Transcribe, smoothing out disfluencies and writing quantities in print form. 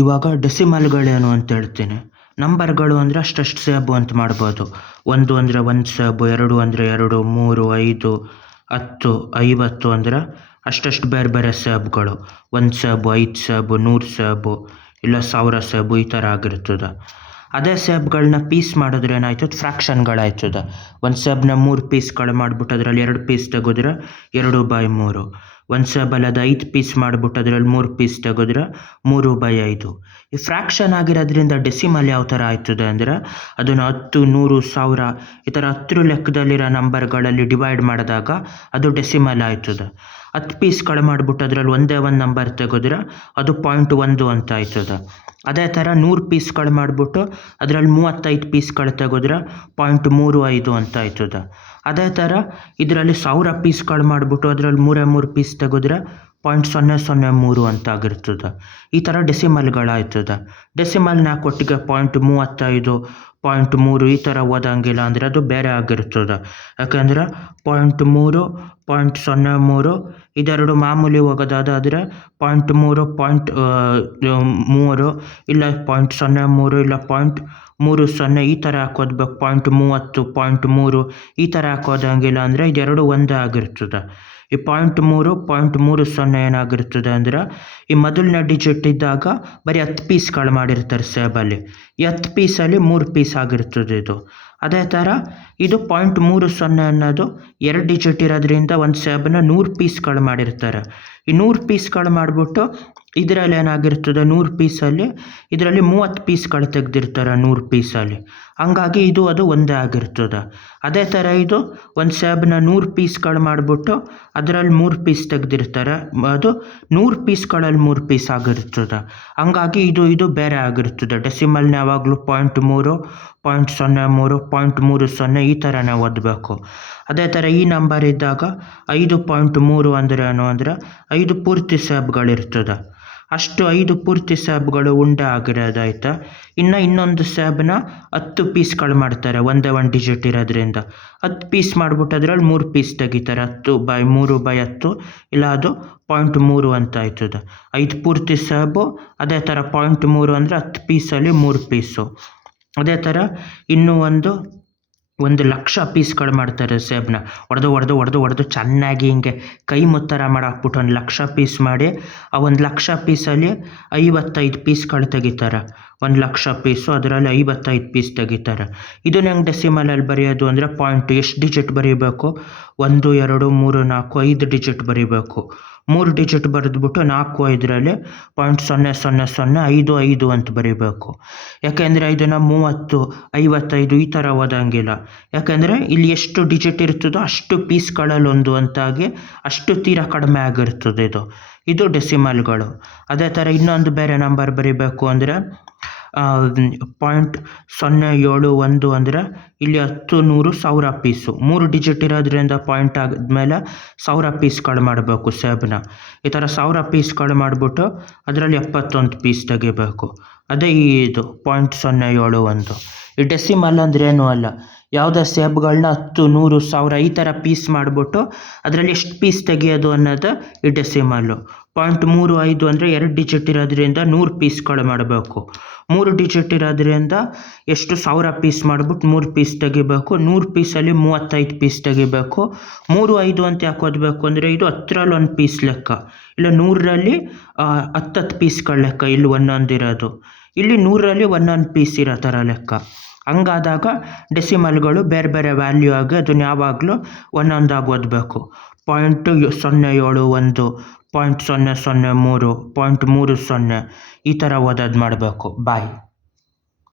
ಇವಾಗ ಡೆಸಿಮಲ್ಗಳೇನು ಅಂತ ಹೇಳ್ತೀನಿ. ನಂಬರ್ಗಳು ಅಂದರೆ ಅಷ್ಟಷ್ಟು ಸೇಬು ಅಂತ ಮಾಡ್ಬೋದು. 1 ಅಂದರೆ 1 ಸೇಬು, 2 ಅಂದರೆ 2, 3, 5, 10, 50 ಅಂದರೆ ಅಷ್ಟಷ್ಟು ಬೇರೆ ಬೇರೆ ಸೇಬುಗಳು. 1 ಸೇಬು, 5 ಸೇಬು, 100 ಸೇಬು, ಇಲ್ಲ 1000 ಸೇಬು ಈ ಥರ ಆಗಿರ್ತದೆ. ಅದೇ ಸೇಬುಗಳನ್ನ ಪೀಸ್ ಮಾಡಿದ್ರೆ ಏನಾಯ್ತದೆ, ಫ್ರ್ಯಾಕ್ಷನ್ಗಳಾಯ್ತದೆ. 1 ಸೇಬನ್ನ 3 ಪೀಸ್ಗಳು ಮಾಡಿಬಿಟ್ಟು ಅದರಲ್ಲಿ 2 ಪೀಸ್ ತೆಗೆದ್ರೆ 2/3. 1 ಸೇಬಲ್ಲಿ ಅದು 5 ಪೀಸ್ ಮಾಡಿಬಿಟ್ಟು ಅದರಲ್ಲಿ 3 ಪೀಸ್ ತೆಗೆದ್ರೆ 3/5. ಈ ಫ್ರ್ಯಾಕ್ಷನ್ ಆಗಿರೋದ್ರಿಂದ ಡೆಸಿಮಲ್ ಯಾವ ಥರ ಆಯ್ತದೆ ಅಂದರೆ, ಅದನ್ನು 10, 100, 1000 ಈ ಥರ 10 ಲೆಕ್ಕದಲ್ಲಿರೋ ನಂಬರ್ಗಳಲ್ಲಿ ಡಿವೈಡ್ ಮಾಡಿದಾಗ ಅದು ಡೆಸಿಮಲ್ ಆಯ್ತದೆ. 10 ಪೀಸ್ಗಳು ಮಾಡಿಬಿಟ್ಟು ಅದರಲ್ಲಿ ಒಂದೇ ಒಂದು ನಂಬರ್ ತೆಗೆದ್ರೆ ಅದು 0.1 ಅಂತ ಆಯ್ತದೆ. ಅದೇ ಥರ 100 ಪೀಸ್ಗಳು ಮಾಡಿಬಿಟ್ಟು ಅದರಲ್ಲಿ 35 ಪೀಸ್ಗಳು ತೆಗೆದ್ರೆ 0.35 ಅಂತ ಆಯ್ತದೆ. ಅದೇ ಥರ ಇದರಲ್ಲಿ 1000 ಪೀಸ್ಗಳು ಮಾಡಿಬಿಟ್ಟು ಅದರಲ್ಲಿ 3 ಪೀಸ್ ತೆಗೆದ್ರೆ 0.003 ಅಂತ ಆಗಿರ್ತದೆ. ಈ ಥರ ಡೆಸಿಮಲ್ಗಳಾಯ್ತದೆ. ಡೆಸಿಮಲ್ನ ಒಟ್ಟಿಗೆ 0.35, 0.3 ಈ ಥರ ಓದಂಗಿಲ್ಲ ಅಂದರೆ ಅದು ಬೇರೆ ಆಗಿರ್ತದೆ. ಯಾಕೆಂದರೆ 0.3, 0.03 ಇದೆರಡು ಮಾಮೂಲಿ ಹೋಗೋದಾದರೆ 0.3, 0.3 ಇಲ್ಲ 0.03 ಇಲ್ಲ 0.30 ಈ ಥರ ಹಾಕೋದ್ಬೇಕು. 0.30, 0.3 ಈ ಥರ ಹಾಕೋದಂಗಿಲ್ಲ ಅಂದರೆ ಇದೆರಡು ಒಂದೇ ಆಗಿರ್ತದೆ. ಈ 0.3, 0.30 ಏನಾಗಿರ್ತದೆ ಅಂದರೆ, ಈ ಮೊದಲನೇ ಡಿಜಿಟ್ ಇದ್ದಾಗ ಬರೀ 10 ಪೀಸ್ಗಳು ಮಾಡಿರ್ತಾರೆ ಸೇಬಲ್ಲಿ. ಈ 10 ಪೀಸಲ್ಲಿ 3 ಪೀಸ್ ಆಗಿರ್ತದೆ ಇದು. ಅದೇ ಥರ ಇದು 0.30 ಅನ್ನೋದು 2 ಡಿಜಿಟ್ ಇರೋದ್ರಿಂದ ಒಂದು ಸೇಬನ್ನ 100 ಪೀಸ್ಗಳು ಮಾಡಿರ್ತಾರೆ. ಈ 100 ಪೀಸ್ಗಳು ಮಾಡಿಬಿಟ್ಟು ಇದರಲ್ಲಿ ಏನಾಗಿರ್ತದೆ, 100 ಪೀಸಲ್ಲಿ ಇದರಲ್ಲಿ 30 ಪೀಸ್ಗಳು ತೆಗೆದಿರ್ತಾರೆ 100 ಪೀಸಲ್ಲಿ. ಹಂಗಾಗಿ ಇದು ಅದು ಒಂದೇ ಆಗಿರ್ತದೆ. ಅದೇ ಥರ ಇದು ಒಂದು ಸೇಬನ್ನ 100 ಪೀಸ್ಗಳು ಮಾಡಿಬಿಟ್ಟು ಅದರಲ್ಲಿ 3 ಪೀಸ್ ತೆಗೆದಿರ್ತಾರೆ. ಅದು 100 ಪೀಸ್ಗಳಲ್ಲಿ 3 ಪೀಸ್ ಆಗಿರ್ತದೆ. ಹಂಗಾಗಿ ಇದು ಬೇರೆ ಆಗಿರ್ತದೆ. ಡೆಸಿಮಲ್ನ ಯಾವಾಗಲೂ 0.3, 0.03, 0.30 ಈ ಥರನೇ ಓದಬೇಕು. ಅದೇ ಥರ ಈ ನಂಬರ್ ಇದ್ದಾಗ 5.3 ಅಂದರೆ ಏನು ಅಂದರೆ 5 ಪೂರ್ತಿ ಸೇಬುಗಳಿರ್ತದೆ. ಅಷ್ಟು 5 ಪೂರ್ತಿ ಸೇಬುಗಳು ಉಂಡೆ ಆಗಿರೋದಾಯ್ತಾ. ಇನ್ನೊಂದು ಸೇಬನ್ನ 10 ಪೀಸ್ಗಳು ಮಾಡ್ತಾರೆ ಒಂದೇ ಒಂದು ಡಿಜಿಟ್ ಇರೋದ್ರಿಂದ. 10 ಪೀಸ್ ಮಾಡಿಬಿಟ್ಟು ಅದರಲ್ಲಿ 3 ಪೀಸ್ ತೆಗಿತಾರೆ. 10/3/10 ಇಲ್ಲ ಅದು 0.3 ಅಂತ ಆಯ್ತದೆ. 5 ಪೂರ್ತಿ ಸೇಬು. ಅದೇ ಥರ 0.3 ಅಂದರೆ 10 ಪೀಸಲ್ಲಿ 3 ಪೀಸು. ಅದೇ ಥರ ಇನ್ನೂ 1,00,000 ಪೀಸ್ಗಳು ಮಾಡ್ತಾರೆ ಸೇಬನ್ನ. ಹೊಡೆದು ಚೆನ್ನಾಗಿ ಹಿಂಗೆ ಕೈ ಮುತ್ತರ ಮಾಡಾಕ್ಬಿಟ್ಟು 1,00,000 ಪೀಸ್ ಮಾಡಿ ಆ 1,00,000 ಪೀಸಲ್ಲಿ 55 ಪೀಸ್ಗಳು ತೆಗಿತಾರೆ. 1,00,000 ಪೀಸು ಅದರಲ್ಲಿ 55 ಪೀಸ್ ತೆಗಿತಾರೆ. ಇದನ್ನ ಹೆಂಗೆ ಡೆಸಿಮಲಲ್ಲಿ ಬರೆಯೋದು ಅಂದರೆ, ಎಷ್ಟು ಡಿಜಿಟ್ ಬರೀಬೇಕು, 1, 2, 3, 4, 5 ಡಿಜಿಟ್ ಬರೀಬೇಕು. 3 ಡಿಜಿಟ್ ಬರೆದ್ಬಿಟ್ಟು 4, 5ರಲ್ಲಿ 0.0005 ಅಂತ ಬರೀಬೇಕು. ಯಾಕೆಂದರೆ ಇದನ್ನು 30, 55 ಈ ಥರ ಓದಂಗಿಲ್ಲ. ಯಾಕೆಂದರೆ ಇಲ್ಲಿ ಎಷ್ಟು ಡಿಜಿಟ್ ಇರ್ತದೋ ಅಷ್ಟು ಪೀಸ್ಗಳಲ್ಲಿ ಒಂದು ಅಂತಾಗಿ ಅಷ್ಟು ತೀರಾ ಕಡಿಮೆ ಆಗಿರ್ತದೆ ಇದು ಡೆಸಿಮಲ್ಗಳು. ಅದೇ ಥರ ಇನ್ನೊಂದು ಬೇರೆ ನಂಬರ್ ಬರೀಬೇಕು ಅಂದರೆ 0.071 ಅಂದರೆ ಇಲ್ಲಿ 10, 100, 1000 ಪೀಸು. 3 ಡಿಜಿಟ್ ಇರೋದ್ರಿಂದ ಪಾಯಿಂಟ್ ಆದಮೇಲೆ 1000 ಪೀಸ್ಗಳು ಮಾಡಬೇಕು ಸೇಬನ್ನ. ಈ ಥರ 1000 ಪೀಸ್ಗಳು ಮಾಡಿಬಿಟ್ಟು ಅದರಲ್ಲಿ 71 ಪೀಸ್ ತೆಗಿಬೇಕು. ಅದೇ ಇದು 0.071. ಈ ಡೆಸಿಮಲ್ ಅಂದರೆ ಏನೂ ಅಲ್ಲ, ಯಾವುದೇ ಸೇಬುಗಳನ್ನ 10, 100, 1000 ಈ ಥರ ಪೀಸ್ ಮಾಡಿಬಿಟ್ಟು ಅದರಲ್ಲಿ ಎಷ್ಟು ಪೀಸ್ ತೆಗಿಯೋದು ಅನ್ನೋದು ಈ ಡೆಸಿಮಲ್ಲು. 0.35 ಅಂದರೆ 2 ಡಿಜಿಟ್ ಇರೋದ್ರಿಂದ 100 ಪೀಸ್ಗಳು ಮಾಡಬೇಕು. 3 ಡಿಜಿಟ್ ಇರೋದ್ರಿಂದ ಎಷ್ಟು 1000 ಪೀಸ್ ಮಾಡಿಬಿಟ್ಟು 3 ಪೀಸ್ ತೆಗಿಬೇಕು. 100 ಪೀಸಲ್ಲಿ 35 ಪೀಸ್ ತೆಗಿಬೇಕು. 3, 5 ಅಂತ ಯಾಕೆ ಓದಬೇಕು ಅಂದರೆ ಇದು 10ರಲ್ಲಿ 1 ಪೀಸ್ ಲೆಕ್ಕ, ಇಲ್ಲ 100ರಲ್ಲಿ 10 ಪೀಸ್ಗಳ ಲೆಕ್ಕ ಇಲ್ಲಿ ಒಂದೊಂದಿರೋದು. ಇಲ್ಲಿ 100ರಲ್ಲಿ 1 ಪೀಸ್ ಇರೋ ಥರ ಲೆಕ್ಕ. ಹಂಗಾದಾಗ ಡೆಸಿಮಲ್ಗಳು ಬೇರೆ ಬೇರೆ ವ್ಯಾಲ್ಯೂ ಆಗಿ ಅದನ್ನು ಯಾವಾಗಲೂ ಒಂದೊಂದಾಗಿ ಓದಬೇಕು. 0.071, 0.003, 0.30 ಈ ಥರ ಓದೋದು ಮಾಡಬೇಕು. ಬಾಯ್.